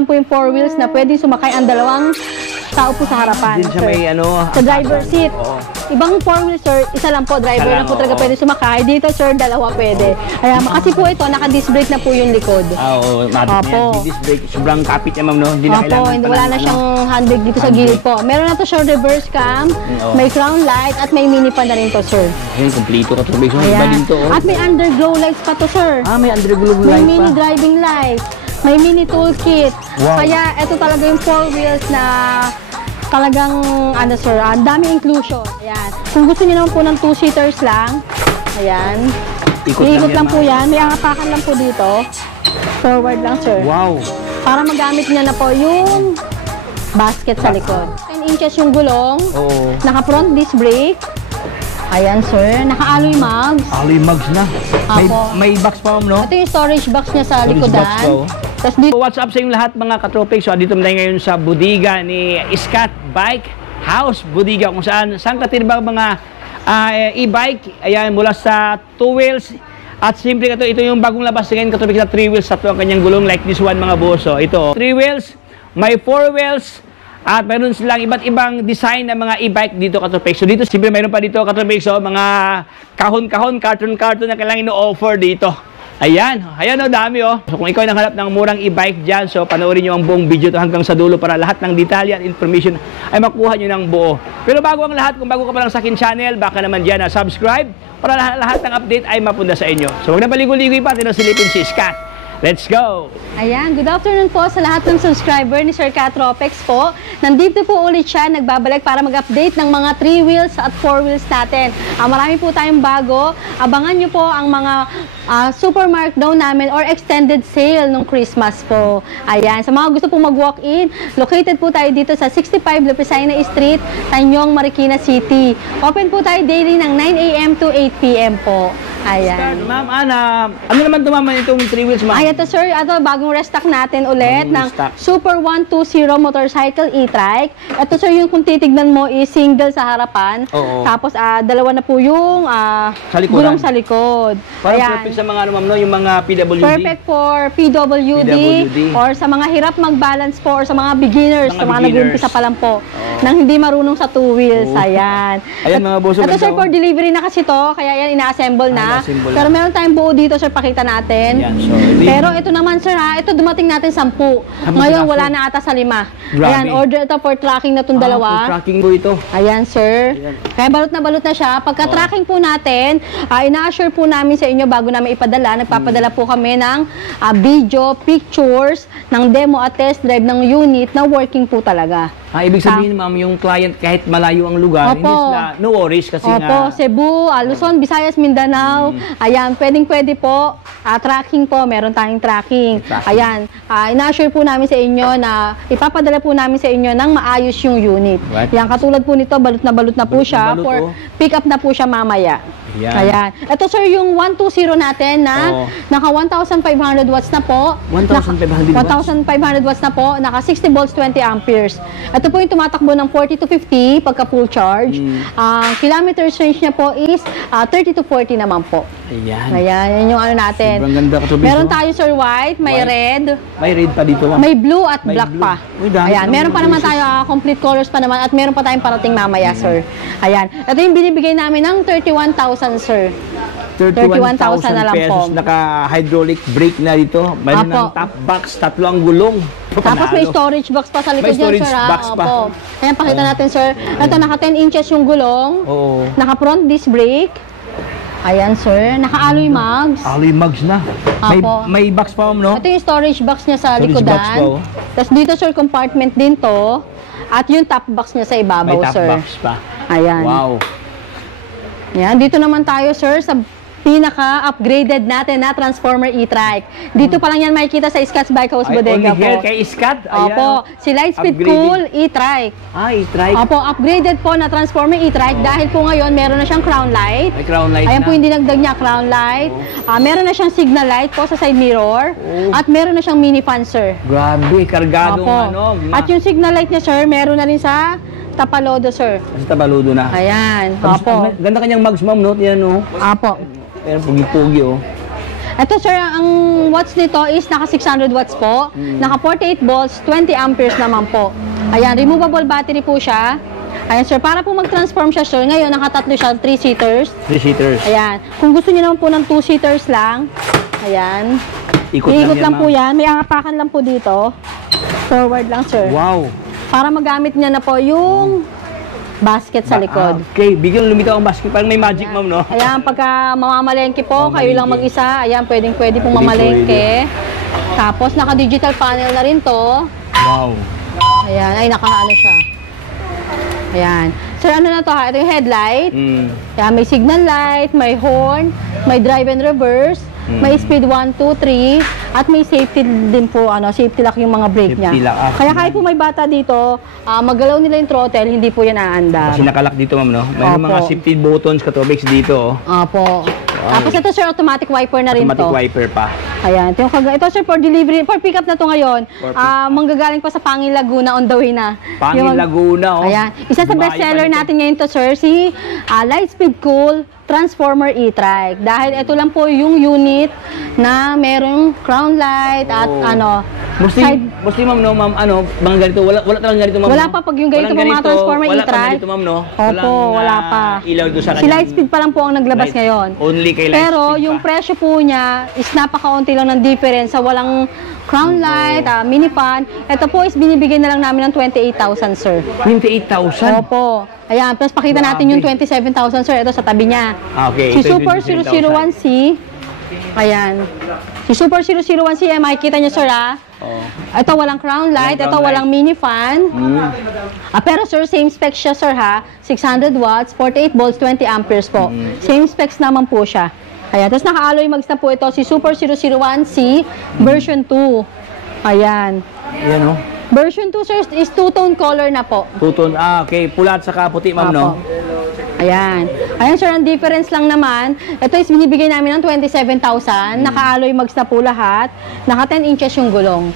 lang po yung 4 wheels na pwedeng sumakay ang dalawang tao po sa harapan. Din siya may ano, sa driver seat. Ibang 4 wheels, sir, isa lang po, driver lang po talaga pwede sumakay. Dito, sir, dalawa pwede. Ayan, kasi po ito, naka-disc brake na po yung likod. Oo, matik yan. Disc brake, sobrang kapit niya, ma'am, no? Hindi na kailangan wala na siyang handbrake dito sa gilid po. Meron na to, sir, reverse cam, may crown light, at may mini pa na rin to, sir. Ayun, kompleto ka tubig. Iba din to, At may underglow lights pa to, sir. May underglow light pa. May mini driving light. May mini toolkit. Wow. Kaya ito talaga yung 4 wheels na talagang, ano sir, dami inclusion. Ayan. Kung gusto niyo naman po ng 2-seaters lang, ayan. Iikot lang po yan. May angapakan lang po dito. Forward lang, sir. Wow. Para magamit niya na po yung basket sa likod. 10 inches yung gulong. Oo. Naka-front disc brake. Ayan, sir. Naka-alloy mugs. Alloy mugs na. May box pa, ma'am, no? Ito yung storage box niya sa likodan. Tapos dito, what's up sa inyong lahat mga katropics? So, dito tayo ngayon sa bodega ni Scott Bike House Bodega, kung saan katiribang mga e-bike. Ayan, mula sa 2 wheels. At simple ito yung bagong labas ngayon katropics na 3 wheels. Tatlo ang kanyang gulong like this one, mga boso. Ito, 3 wheels, may 4 wheels. At mayroon silang iba't ibang design ng mga e-bike dito, katropics. So dito, simple mayroon pa dito, katropics. So, mga kahon-kahon, carton-carton na kailangan ino-offer dito. Ayan, ayan o, dami o. So kung ikaw ay nanghanap ng murang e-bike dyan, so panoorin nyo ang buong video to hanggang sa dulo para lahat ng detalye at information ay makuha nyo ng buo. Pero bago ang lahat, kung bago ka pa lang sa akin channel, baka naman dyan na subscribe para lahat ng update ay mapunta sa inyo. So huwag na paligoy-ligoy pa, tinasilipin si Scott. Let's go! Ayan, good afternoon po sa lahat ng subscriber ni Sir Katropex po. Nandito po ulit siya, nagbabalik para mag-update ng mga 3 wheels at 4 wheels natin. Marami po tayong bago. Abangan nyo po ang mga super markdown namin or extended sale nung Christmas po. Ayan, sa mga gusto po mag-walk-in, located po tayo dito sa 65 Lupisayna Street, Tanyong, Marikina City. Open po tayo daily ng 9 AM to 8 PM po. Ayan. Ma'am Ana, ano naman tumaman itong 3 wheels, ma'am? Ito sir, bagong restock natin ulit ng Super 120 motorcycle e-trike. Ito sir, yung kung titignan mo is single sa harapan. Tapos dalawa na po yung gulong sa likod. Parang perfect sa mga ano, ma'am, no? Yung mga PWD. Perfect for PWD. Or sa mga hirap mag-balance po or sa mga beginners, sa mga nag-uumpisa pa lang po nang hindi marunong sa 2 wheels. Ayan. Ayan mga boso. Ito sir, for delivery na kasi to, kaya yan ina-assemble na. Pero meron tayong buo dito sir, pakita natin. Yan, so, pero ito naman sir ito dumating natin 10. Ngayon wala na ata sa 5. Ayan, order ito for tracking na itong dalawa. For tracking po ito. Ayan sir. Ayan. Kaya balot na siya. Pagka tracking po natin, ina-assure po namin sa inyo bago namin ipadala. Nagpapadala po kami ng video, pictures, ng demo at test drive ng unit na working po talaga. Ibig sabihin, ma'am, yung client kahit malayo ang lugar, hindi sila, no worries kasi nga. Cebu, Luzon, Visayas, Mindanao. Ayan, pwedeng-pwede po. Tracking po, meron tayong tracking. Ayan, ina-assure po namin sa inyo na ipapadala po namin sa inyo ng maayos yung unit. Yan, katulad po nito, balot na po siya. For pick up na po siya mamaya. Ayan. Ito sir, yung 120 natin na naka 1,500 watts na po. 1,500 watts? 1,500 watts na po. Naka 60 volts, 20 amperes. Ito po yung tumatakbo ng 40 to 50 pagka full charge. Kilometers range niya po is 30 to 40 naman po. Ayan. Ayan, yun yung ano natin. Sobrang ganda ka. Meron tayo sir white, may red. May red pa dito. May blue at black pa. Ayan, meron pa naman tayo complete colors pa naman at meron pa tayong parating mamaya sir. Ayan. Ito yung binibigay namin ng 31,000 sir. 31,000 na lang po. Naka-hydraulic brake na dito. Mayroon ng top box, 3 ang gulong. Tapos may storage box pa sa likod dyan, sir. Opo. Ayan, pakita natin, sir. Ito, naka 10 inches yung gulong. Naka front disc brake. Ayan, sir. Naka-alloy mugs. Alloy mugs na. May box pa, ma'am, no? Ito yung storage box niya sa likodan. Tapos dito, sir, compartment din to. At yung top box niya sa ibabaw, sir. May top box pa. Ayan. Wow. Yan, dito naman tayo, sir, sa pinaka-upgraded natin na Transformer e-trike. Dito pa lang yan makikita sa Scott's Bike House Bodega po. Kay Scott? Opo, si Lightspeed Cool e-trike. E-trike. Opo, upgraded po na Transformer e-trike dahil po ngayon meron na siyang crown light. May crown light Ayan po yung dinagdag niya, crown light. Meron na siyang signal light po sa side mirror. At meron na siyang mini fan, sir. Grabe, kargadong ano. At yung signal light niya, sir, meron na rin sa Tapalodo, sir. Kasi Tapalodo na. Ayan, opo. Ganda kanyang mugs, ma'am, no? Yan, no? Opo. Pero pugi-pugi, oh. Ito sir, ang watts nito is naka 600 watts po. Naka 48 volts, 20 amperes naman po. Ayan, removable battery po siya. Ayan sir, para po mag-transform siya sir, ngayon nakatatlo siya, 3-seaters. 3-seaters. Ayan, kung gusto niyo naman po ng 2-seaters lang, ayan. Ikot lang po yan, may apakan lang po dito. Forward lang sir. Wow. Para magamit niya na po yung basket sa likod. Okay, bigyan lumitaw ang basket. Parang may magic, ma'am, no? Ayan, pagka mamamalengke po, kayo lang mag-isa, ayan, pwede pong mamalengke. Tapos, naka-digital panel na rin to. Wow. Ayan, ay naka-ano siya. Ayan. Sir, ano na to ha? Ito yung headlight. Ayan, may signal light, may horn, may drive and reverse, may speed 1, 2, 3, at may safety din po, safety lock yung mga brake niya. Kaya kahit po may bata dito, magalaw nila yung throttle, hindi po yan aandar. Kasi nakalak dito, ma'am, no? May mga safety buttons, Katropics dito, oh. Opo. Tapos ito sir, automatic wiper na rin to. Automatic wiper pa. Ayan, ito sir, for delivery, for pick up na to ngayon. Manggagaling pa sa Pangil Laguna, on the way na. Pangil Laguna, oh. Ayan, isa sa bestseller natin ngayon to sir, si Lightspeed Cool Transformer e-trike. Dahil ito lang po yung unit na merong crown light at Mostly ma'am, no, ma'am, mga ganito, wala talagang ganito, ma'am. Wala pa pag yung ganito mga transformer e-trike. Wala pa ganito, ma'am, no? Opo, wala pa. Ilaw doon sa kanya. Si Lightspeed pa lang po ang naglabas ngayon. Only kay Lightspeed. Pero yung presyo po niya is napakaunti lang ng difference sa walang crown light, mini fan. Ito po is binibigay na lang namin ng 28,000, sir. 28,000? Opo. Ayan, plus pakita natin yung 27,000, sir. Ito sa tabi niya. Okay. Si Super 001C. Ayan. Si Super 001C, makikita niyo, sir, Ito walang crown light, ito walang mini fan. Pero sir, same specs siya, sir, 600 watts, 48 volts, 20 amperes po. Same specs naman po siya. Ayan, tapos naka-alloy mags na po ito, si Super 001C version 2. Ayan. Ayan, no? Version 2, sir, is two-tone color na po. Two-tone, okay. Pula at saka puti, ma'am, no? Ayan. Ayan, sir, ang difference lang naman, ito is binibigay namin ng 27,000. Naka-alloy mags na po lahat. Naka 10 inches yung gulong.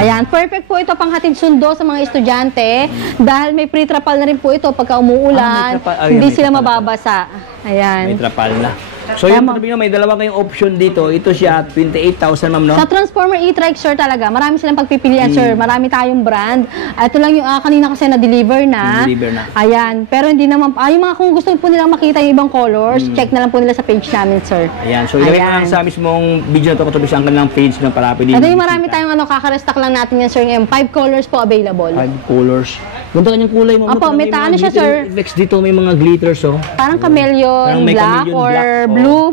Ayan, perfect po ito panghatid sundo sa mga estudyante. Dahil may pre-trapal na rin po ito pagka umuulan. Hindi sila mababasa. Ayan. May trapal na. So yung may dalawa kayong option dito. Ito siya, 28,000, ma'am, no? Sa Transformer e-trike, sir, talaga. Marami silang pagpipilian, sir. Marami tayong brand. Ito lang yung kanina kasi na-deliver na. Ayan. Pero hindi naman, yung mga kung gusto po nilang makita yung ibang colors, check na lang po nila sa page namin, sir. Ayan. So ilagay na lang sa mismong video na ito katubis ang kanilang page ng Parapi. Ito yung marami tayong kaka-restock lang natin yan, sir. Ngayon, 5 colors po available. 5 colors. Ganda kanyang kulay, ma'am. Opo, may ano siya, sir. Next dito may mga glitters, oh. Parang chameleon black or blue.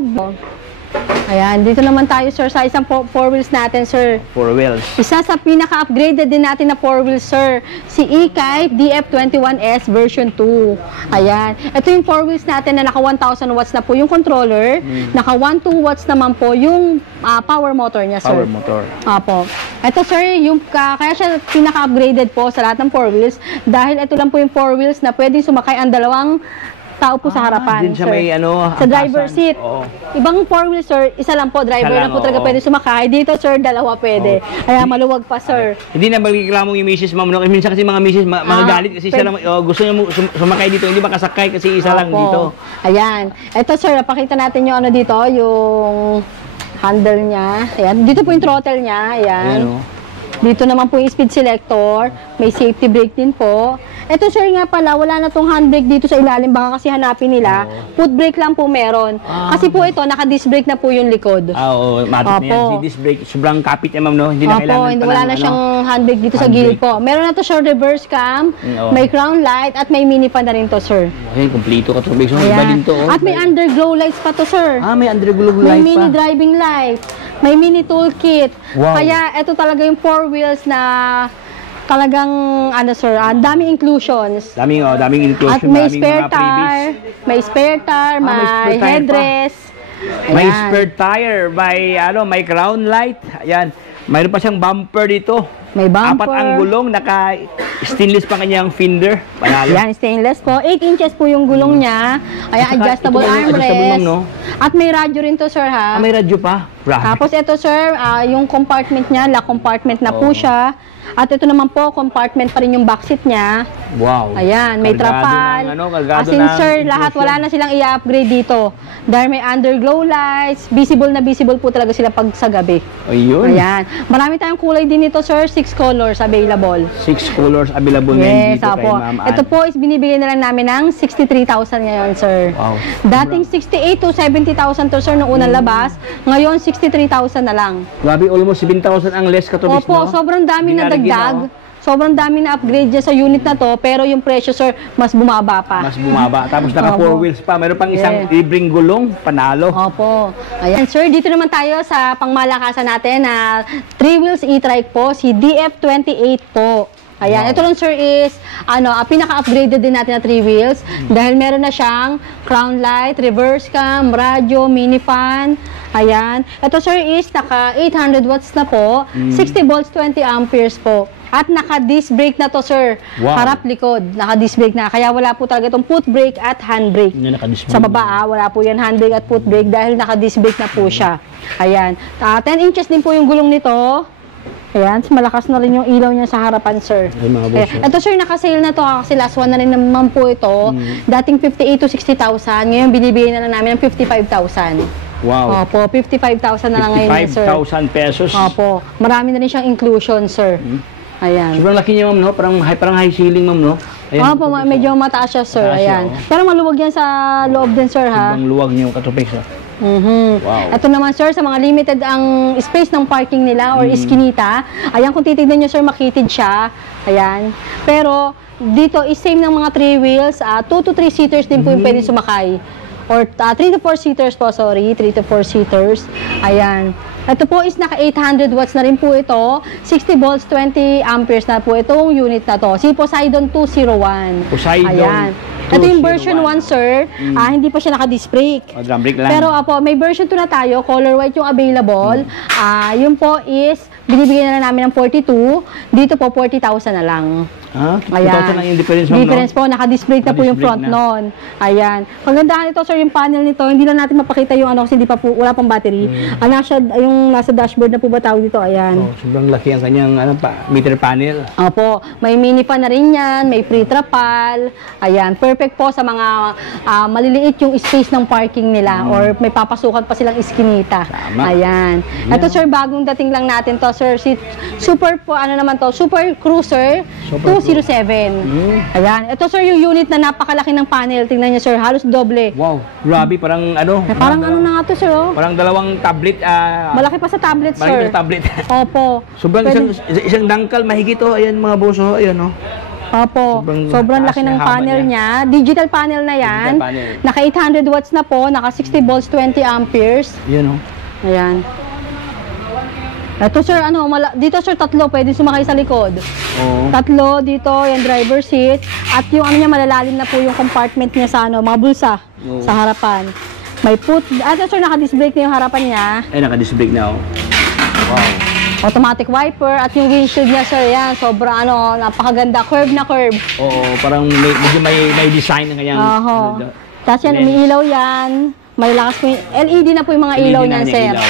Ayan, dito naman tayo, sir, sa isang 4 wheels natin, sir. 4 wheels. Isa sa pinaka-upgraded din natin na 4 wheels, sir. Si E-Kite DF21S version 2. Ayan. Ito yung 4 wheels natin na naka 1,000 watts na po yung controller. Naka 1,2 watts naman po yung power motor niya, sir. Power motor. Apo. Ito, sir, yung, kaya siya pinaka-upgraded po sa lahat ng 4 wheels dahil ito lang po yung 4 wheels na pwedeng sumakay ang dalawang tao po sa harapan, din siya, sir. may sa driver seat. Ibang 4 wheels, sir, isa lang po, driver lang po talaga pwede sumakay. Dito, sir, dalawa pwede. Kaya maluwag pa, sir. Hindi na magreklamo yung misis, ma'am. No? Minsan kasi mga misis, magagalit kasi siya lang, gusto niya sumakay dito, hindi makasakay kasi isa lang dito. Ayan. Ito, sir, pakita natin yung ano dito, yung handle niya. Ayan. Dito po yung throttle niya. Ayan. Dito naman po yung speed selector. May safety brake din po. Ito, sir, nga pala, wala na tong handbrake dito sa ilalim. Baka kasi hanapin nila. Foot brake lang po meron. Kasi po ito, naka-disc brake na po yung likod. Oo, matik na yan. Si disc brake, sobrang kapit niya, ma'am, no? Hindi na kailangan pa wala na siyang handbrake dito sa gilid po. Meron na to, sir, reverse cam, may crown light, at may mini fan na rin to, sir. Ayan, kumplito ka to. Iba din to, At may underglow lights pa to, sir. May underglow light pa. May mini driving light. May mini toolkit. Kaya ito talaga yung 4 wheels na talagang, sir, daming inclusions. Daming inclusion. At may spare tire, may headrest. May spare tire, may crown light. Ayan. Mayroon pa siyang bumper dito. May bumper. 4 ang gulong, naka-stainless pa kanyang fender. Panalo. Yan, stainless po. 8 inches po yung gulong niya. Kaya adjustable armrest. At may radyo rin to, sir, may radyo pa? Tapos ito, sir, yung compartment niya, lock compartment na po siya. At ito naman po, compartment pa rin yung backseat niya. Wow. Ayan, may Kargado trapal. ng, kargado As in, ng sir, lahat inclusion. wala na silang i-upgrade dito. Dahil may underglow lights, visible na visible po talaga sila pag sa gabi. Ayun. Ayan. Marami tayong kulay din ito, sir. 6 colors available. 6 colors available ngayon Yes, dito kay apo. Ma'am Ann. Ito po is binibigay na lang namin ng 63,000 ngayon, sir. Wow. Dating 68 to 70,000 to, sir, noong unang labas. Ngayon, 63,000 na lang. Grabe, almost 7,000 ang less katubis, Opo, no? sobrang dami na Dinarigin, dagdag. no? Sobrang dami na upgrade dyan sa unit na to, pero yung presyo, sir, mas bumaba pa. Mas bumaba. Tapos naka 4 Opo. wheels pa. Mayroon pang isang Yes. libreng gulong, panalo. Opo. Ayan, sir, dito naman tayo sa pangmalakasan natin na 3 wheels e-trike po, si DF28 po. Ayan, Wow. ito lang, sir, is pinaka-upgraded din natin na 3 wheels dahil meron na siyang crown light, reverse cam, radyo, mini fan. Ayan. Ito, sir, is naka 800 watts na po, 60 volts, 20 amperes po. At naka-disc brake na to, sir. Wow. Harap likod, naka-disc brake na. Kaya wala po talaga itong foot brake at hand brake. Yun, naka-display. Sa baba, wala po yan hand brake at foot brake dahil naka-disc brake na po siya. Ayan. 10 inches din po yung gulong nito. Ayan, malakas na rin yung ilaw niya sa harapan, sir. Ay, mga boss, Ito, sir, naka-sale na to kasi last one na rin naman po ito. Dating 58 to 60,000. Ngayon, binibigay na lang namin ng 55,000. Wow. Opo, 55,000 na lang ngayon, sir. 55,000 pesos. Opo, marami na rin siyang inclusion, sir. Ayan. Sobrang laki niya, ma'am, no? Parang high ceiling, ma'am, no? Ayan, Opo, medyo mataas siya, sir. Mataas siya, Ayan. oh. Pero maluwag yan sa loob din, sir, ha? Sobrang luwag niya yung katupix, ha? Wow. Ito naman, sir, sa mga limited ang space ng parking nila or iskinita. Ayan, kung titignan nyo, sir, makitid siya. Ayan. Pero dito is same ng mga 3 wheels. 2 to 3 seaters din po yung pwede sumakay. Or 3 to 4 seaters po, sorry. 3 to 4 seaters. Ayan. Ito po is naka 800 watts na rin po ito. 60 volts, 20 amperes na po itong unit na to. Si Poseidon 201. Poseidon Ayan. Ito yung version 1, 201. sir. Hindi pa siya naka-disc brake. O, drum brake lang. Pero apo, may version 2 na tayo, color white yung available. Yun po is binibigyan na lang namin ng 42. Dito po 40,000 na lang. Ha? 2,000 Ayan. lang yung difference, ma'am, Difference no? po, naka-display na po yung Naka-display front na. nun. Ayan. Kagandahan nito, sir, yung panel nito, hindi lang natin mapakita yung ano kasi hindi pa po, wala pang battery. Yung nasa dashboard na po ba tawag dito, ayan. Oh, sobrang laki ang kanyang meter panel. Opo, may mini pa na rin yan, may free trapal. Ayan, perfect po sa mga maliliit yung space ng parking nila or may papasukan pa silang iskinita. Tama. Ayan. Ito, sir, bagong dating lang natin to, sir. Super po, Super Cruiser Super 207. Ayan. Ito, sir, yung unit na napakalaki ng panel. Tingnan niyo, sir, halos doble. Wow, grabe, parang Parang ano na nga to, sir, oh. Parang dalawang tablet. Malaki pa sa tablet, Malaki sir. na tablet. Opo. Sobrang isang dangkal, mahigit, oh. Ayan, mga boso, ayan, oh. Opo, sobrang taas laki ng ng haba panel niya. Digital panel na yan. Digital panel. Naka 800 watts na po, naka 60 volts, 20 amperes. Ayan, oh. Ayan. Ito, sir, dito, sir, tatlo, pwede sumakay sa likod. Oo. Tatlo dito, yung driver seat. At yung niya, malalalim na po yung compartment niya sa mga bulsa Oo. sa harapan. May sir, naka-disc brake na yung harapan niya. Ay, naka-disc brake na, oh. Wow. Automatic wiper at yung windshield niya, sir, yan, sobrang napakaganda, curve na curve. Oo, parang medyo may design ng kanyang... Oho. Tapos yan, umiilaw yan. Malakas po yung LED na po yung mga LED ilaw na niyan, yung sir. ilaw.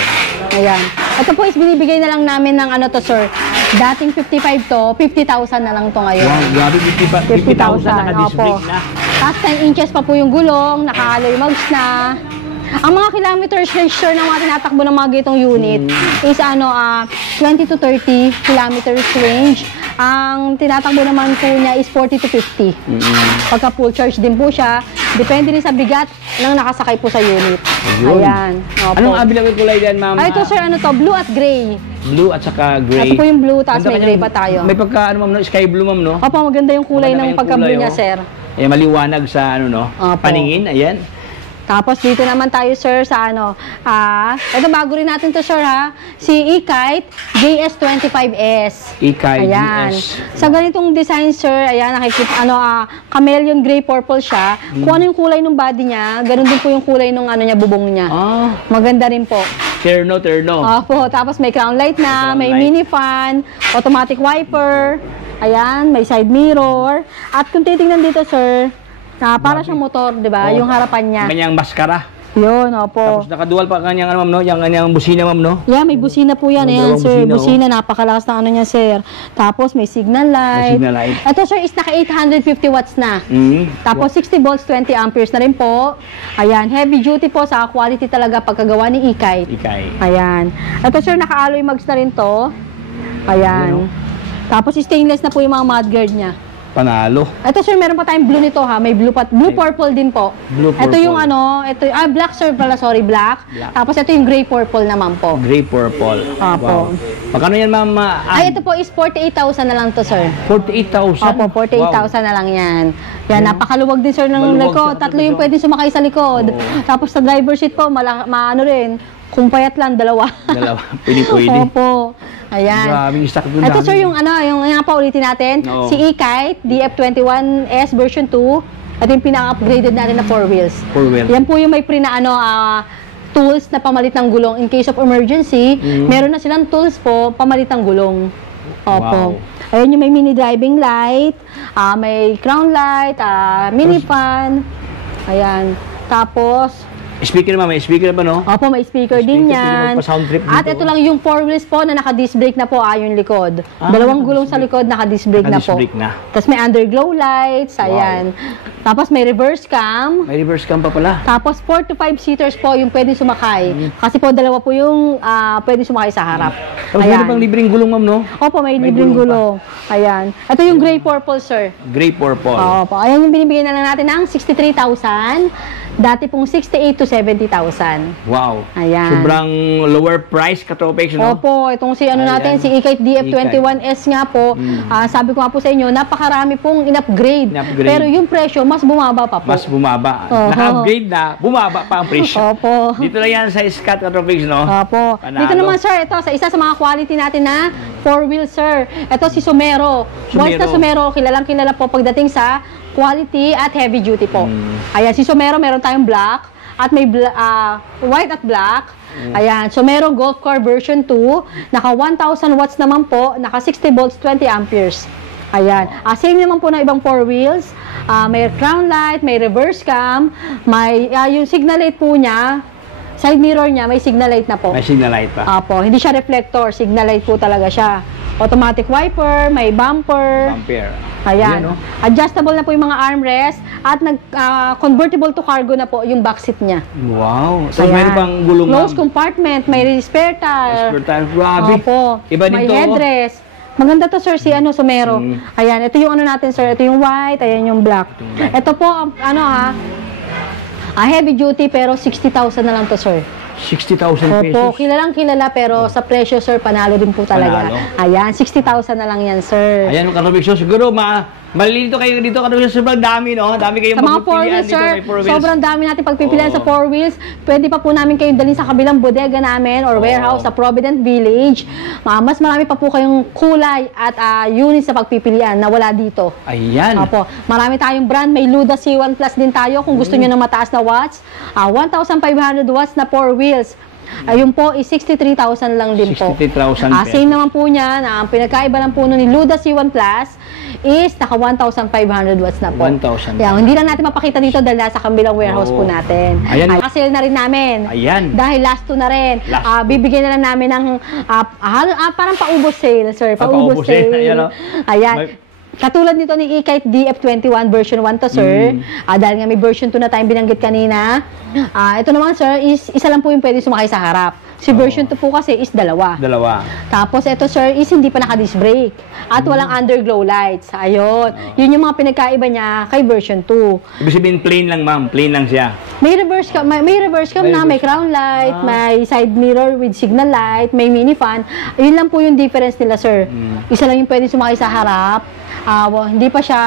Ayan. Ito po is binibigay na lang namin ng sir. Dating 55 to, 50,000 na lang to ngayon. Wow, grabe, 50,000 naka-disc opo. brake na. Tapos 10 inches pa po yung gulong, naka-alloy mags na. Ang mga kilometers range, sir, ng mga tinatakbo ng mga gitong unit is 20 to 30 kilometers range. Ang tinatakbo naman po niya is 40 to 50. Pagka full charge din po siya, depende rin sa bigat ng nakasakay po sa unit. Ayun. Ayan. Opo. Anong abilang kulay yan, ma'am? Ito, sir, blue at gray. Blue at saka gray. Ito po yung blue, tapos Ganda may gray kanyang- pa tayo. May pagka, ma'am, no? Sky blue, ma'am, no? Opo, maganda yung kulay Maganda ng yung pagka-blue kulay, niya, oh. sir. Maliwanag sa, Opo. paningin, ayan. Tapos dito naman tayo, sir, sa ito bago rin natin to, sir, ha. Si E-Kite JS25S. E-Kite Ayan. GS. Sa ganitong design, sir, ayan, nakikita, chameleon gray purple siya. Kung ano yung kulay ng body niya, ganun din po yung kulay ng niya, bubong niya. Ah, Maganda rin po. terno. Opo, tapos may crown light na, May may crown light. mini fan, automatic wiper, ayan, may side mirror. At kung titingnan dito, sir, para siyang motor, di ba? Oh. Yung harapan niya. Kanyang maskara. Yun, opo. Tapos nakadual pa kanyang ano, ma'am, no? Yung kanyang busina, ma'am, no? Yeah, may busina po yan. May Ayan, dalawang sir. busina, Busina, napakalakas ng ano niya, sir. Tapos may signal light. May signal light. Ito, sir, is naka 850 watts na. Tapos 60 volts, 20 amperes na rin po. Ayan, heavy duty po sa quality talaga pagkagawa ni Ikay. Ayan. Ito, sir, naka-alloy mags na rin to. Ayan. Tapos stainless na po yung mga mudguard niya. Panalo. Ito, sir, meron pa tayong blue nito, ha. May blue purple din po. Blue Ito purple. yung ano, black, sir, pala, sorry, black. Tapos ito yung gray purple naman po. Gray purple. Opo. Wow. Magkano yan, ma'am? Ay, ito po is 48,000 na lang to, sir. 48,000? Opo, 48,000 na lang yan. Yan, napakaluwag din, sir, ng Maluwag likod. siya, Tatlo yung pwede sumakay sa likod. Tapos sa driver seat po, maano rin. Kung payat lang, dalawa. Pwede. Opo. Ayan. Maraming stock doon. Ito, sir, yung ano, yung nga pa ulitin natin. Oo. Si E-Kite DF21S version 2. Ito yung pinaka-upgraded natin na 4 wheels. 4 wheel. Yan po yung may pre na ano, tools na pamalit ng gulong in case of emergency. Meron na silang tools po pamalit ng gulong. Opo. Wow. Ayun yung may mini driving light, may crown light, mini fan. Ayan. Tapos, Speaker, ma'am. May speaker ba, no? opo, may speaker din Speaker, yan. pwede magpa-sound trip At dito. ito lang yung 4 wheels po na naka-disc brake na po, yung likod. Dalawang gulong sa likod, naka-disc brake na po. Naka-disc brake na. Tapos may underglow lights, ayan. Tapos may reverse cam. May reverse cam pa pala. Tapos 4 to 5 seaters po yung pwede sumakay. Kasi po dalawa po yung pwede sumakay sa harap. Tapos meron pang libreng gulong, ma'am, no? Opo, may May libreng gulong gulong. Ayan. Ito yung gray purple, sir. Gray purple. Opo. Ayan yung binibigyan na lang natin ng 63,000. Dati pong 68 to 70,000. Wow. Ayan. Sobrang lower price, Katropex, no? Opo, itong si ano natin, si E-Kite DF21S nga po, sabi ko nga po sa inyo, napakarami pong in-upgrade. Pero yung presyo, mas bumaba pa po. Mas bumaba. Oho. Naka-upgrade na, bumaba pa ang presyo. Opo. Dito lang yan sa Scott Katropex, no? Opo. Panalo. Dito naman, sir, ito, sa isa sa mga quality natin na 4-wheel, sir. Ito si Sumero. Once na Sumero, kilalang kilala po pagdating sa quality at heavy duty po. Ayan, si Sumero, meron tayong black at may white at black. Ayan, Sumero Golf Car version 2, naka 1,000 watts naman po, naka 60 volts, 20 amperes. Ayan, same naman po ng ibang 4 wheels. May crown light, may reverse cam, may yung signal light po niya, side mirror niya, may signal light na po. May signal light pa. Apo, hindi siya reflector, signal light po talaga siya. Automatic wiper, may bumper. Ampere. Ayan. Yan, no? Adjustable na po yung mga armrest at convertible to cargo na po yung backseat niya. Wow. So, Ayan. meron pang gulong, Closed ma'am. compartment, may spare tire. Spare tire. Grabe. Opo. Iba May dito. headrest. Maganda to, sir, si Sumero. Ayan, ito yung ano natin, sir. Ito yung white, ayan yung black. Ito po, heavy duty pero 60,000 na lang to, sir. 60,000 pesos. Opo, kilalang kilala pero sa presyo, sir, panalo din po talaga. Panalo. Ayan, 60,000 na lang yan, sir. Ayan, Katropex. So, siguro, malilito kayo dito, Katropex. Sobrang dami, no? Dami kayong Sa mga 4 pagpipilian wheels, dito. sir, May 4 wheels. sobrang dami natin pagpipilian sa 4 wheels. Pwede pa po namin kayong dalhin sa kabilang bodega namin or warehouse sa Provident Village. Mas marami pa po kayong kulay at units sa pagpipilian na wala dito. Ayan. Opo, marami tayong brand. May Luda C1 Plus din tayo kung gusto nyo ng mataas na watts. 1,500 watts na 4 wheels. Ayun po, 63,000 lang din po. 63,000 pesos. Same naman po niya, ang pinagkaiba lang po nun ni Luda C1 Plus is naka 1,500 watts na po. 1,000. Yan, hindi lang natin mapakita dito dahil nasa kabilang warehouse po natin. Ayan. Sale na rin namin. Ayan. Dahil last 2 na rin. Last Bibigyan na lang namin ng parang paubos sale, sir. Paubos paubos sale. sale. Ayan, oh. Ayan. May- Katulad nito ni E-Kite DF21 version 1 to, sir. Dahil nga may version 2 na tayong binanggit kanina. Ito naman, sir, is isa lang po yung pwede sumakay sa harap. Si version 2 po kasi is dalawa. Tapos ito, sir, is hindi pa naka-disc brake. At walang underglow lights. Ayun. Yun yung mga pinagkaiba niya kay version 2. Ibig sabihin, plain lang, ma'am. Plain lang siya. May reverse cam, may crown light, may side mirror with signal light, may mini fan. Yun lang po yung difference nila, sir. Isa lang yung pwede sumakay sa harap. Hindi pa siya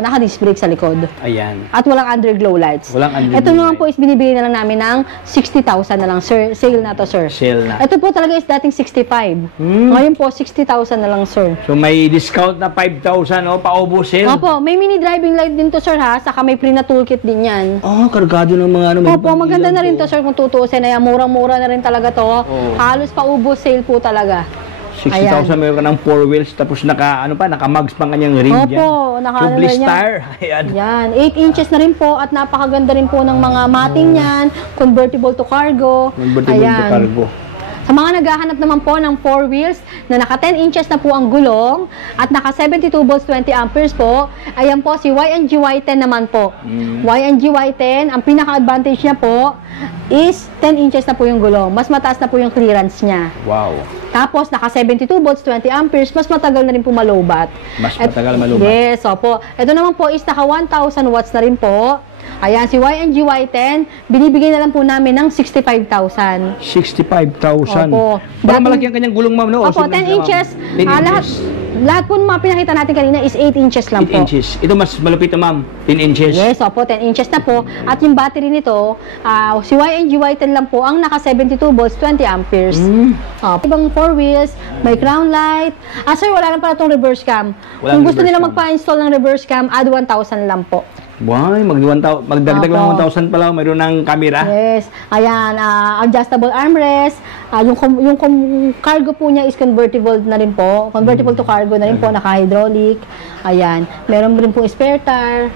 naka-disc brake sa likod. Ayan. At walang underglow lights. Walang underglow Ito naman light. po is binibigay na lang namin ng 60,000 na lang, sir. Sale na to, sir. Sale na. Ito po talaga is dating 65. Ngayon po, 60,000 na lang, sir. So, may discount na 5,000, no? Paubos sale. Opo, may mini driving light din to, sir, ha? Saka may pre na toolkit din yan. Kargado ng mga ano. may Opo, maganda na rin to, sir, kung tutuusin. Ayan, murang-mura na rin talaga to. Oo. Halos paubos sale po talaga. 60,000 meron ka ng 4 wheels tapos naka-mugs pang kanyang rim Opo, dyan. naka-ano Tubeless yan. star. Ayan. Yan, 8 inches na rin po at napakaganda rin po ng mga matting yan, convertible to cargo. Convertible to cargo. Sa mga naghahanap naman po ng 4 wheels na naka 10 inches na po ang gulong at naka 72 volts 20 amperes po, ayan po si YNG Y10 naman po. YNG Y10, ang pinaka-advantage niya po is 10 inches na po yung gulong. Mas mataas na po yung clearance niya. Wow. Tapos, naka 72 volts, 20 amperes, mas matagal na rin po malobat. Mas matagal malubat. Yes, opo. Ito naman po is naka 1,000 watts na rin po. Ayan, si YNG Y10, binibigay na lang po namin ng 65,000. 65,000. Opo. Parang malaki ang kanyang gulong, ma'am, no? Opo, 10 inches. 10 Lahat po ng mga pinakita natin kanina is 8 inches lang 8 po. inches. Ito mas malupit na, ma'am. 10 inches. Yes, opo, 10 inches na po. At yung battery nito, si YNG Y10 lang po ang naka 72 volts, 20 amperes. Ibang 4 wheels, may crown light. Sir, wala na pala itong reverse cam. Kung gusto nila magpa-install ng reverse cam, add 1,000 lang po. Why? Magdagdag lang 1,000 pala, mayroon ng camera. Yes. Ayan, adjustable armrest. Yung cargo po niya is convertible na rin po. Convertible to cargo na rin po, naka-hydraulic. Ayan. Meron rin po spare tire.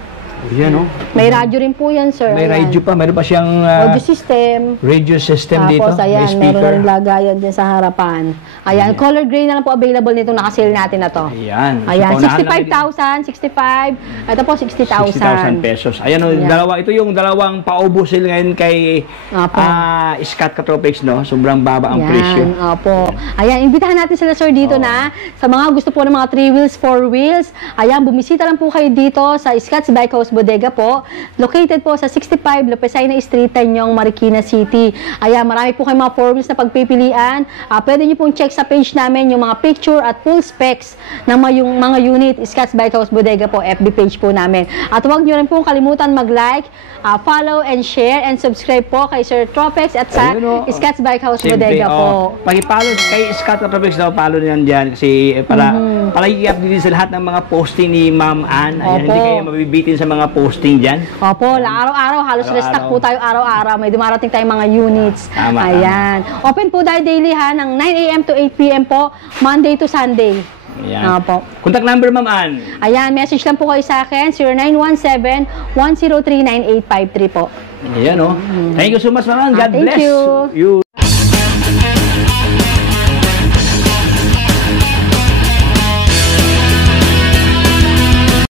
Yan, no? May radyo rin po yan, sir. May Ayan. radio pa. Meron pa siyang Audio system. radio system dito. Tapos, ayan, may meron speaker. rin lagayan din sa harapan. Ayan, color gray na lang po available nitong naka-sale natin na to. Ayan. Ayan, So, paunahan 65,000, 65. Ito po, 60,000. 60,000 pesos. Ayan, no, Ayan. ito yung dalawang paubo sale ngayon kay Opo. Scott Katropex, no? Sobrang baba ang Ayan, presyo. opo. Ayan, imbitahan natin sila, sir, dito na. Sa mga gusto po ng mga 3 wheels, 4 wheels. Ayan, bumisita lang po kayo dito sa Scott's Bike House Bodega po. Located po sa 65 Lopesina Street, Tanyong, Marikina City. Ayan, marami po kayong mga 4 wheels na pagpipilian. Pwede nyo pong check sa page namin yung mga picture at full specs ng mga unit Scott's Bike House Bodega po, FB page po namin. At huwag nyo rin pong kalimutan mag-like, follow and share and subscribe po kay Sir Tropex at sa Ayun, Scott's Bike House Siyempre, Bodega po. Pakipalo kay Scott Katropex daw, follow niyan dyan kasi palagi i-update din sa lahat ng mga posting ni Ma'am Ann. Ayan, Opo. hindi kayo mabibitin sa mga posting dyan. Opo, araw-araw, halos restock po tayo araw-araw. May dumarating tayong mga units. Tama, Ayan. Open po tayo daily ha, ng 9 a.m. to 8 p.m. po, Monday to Sunday. Ayan. Opo. Contact number, Ma'am Ann. Ayan, message lang po kayo sa akin, 0917-103-9853 po. Ayan, oh. Thank you so much, Ma'am Ann. God Thank bless you. you.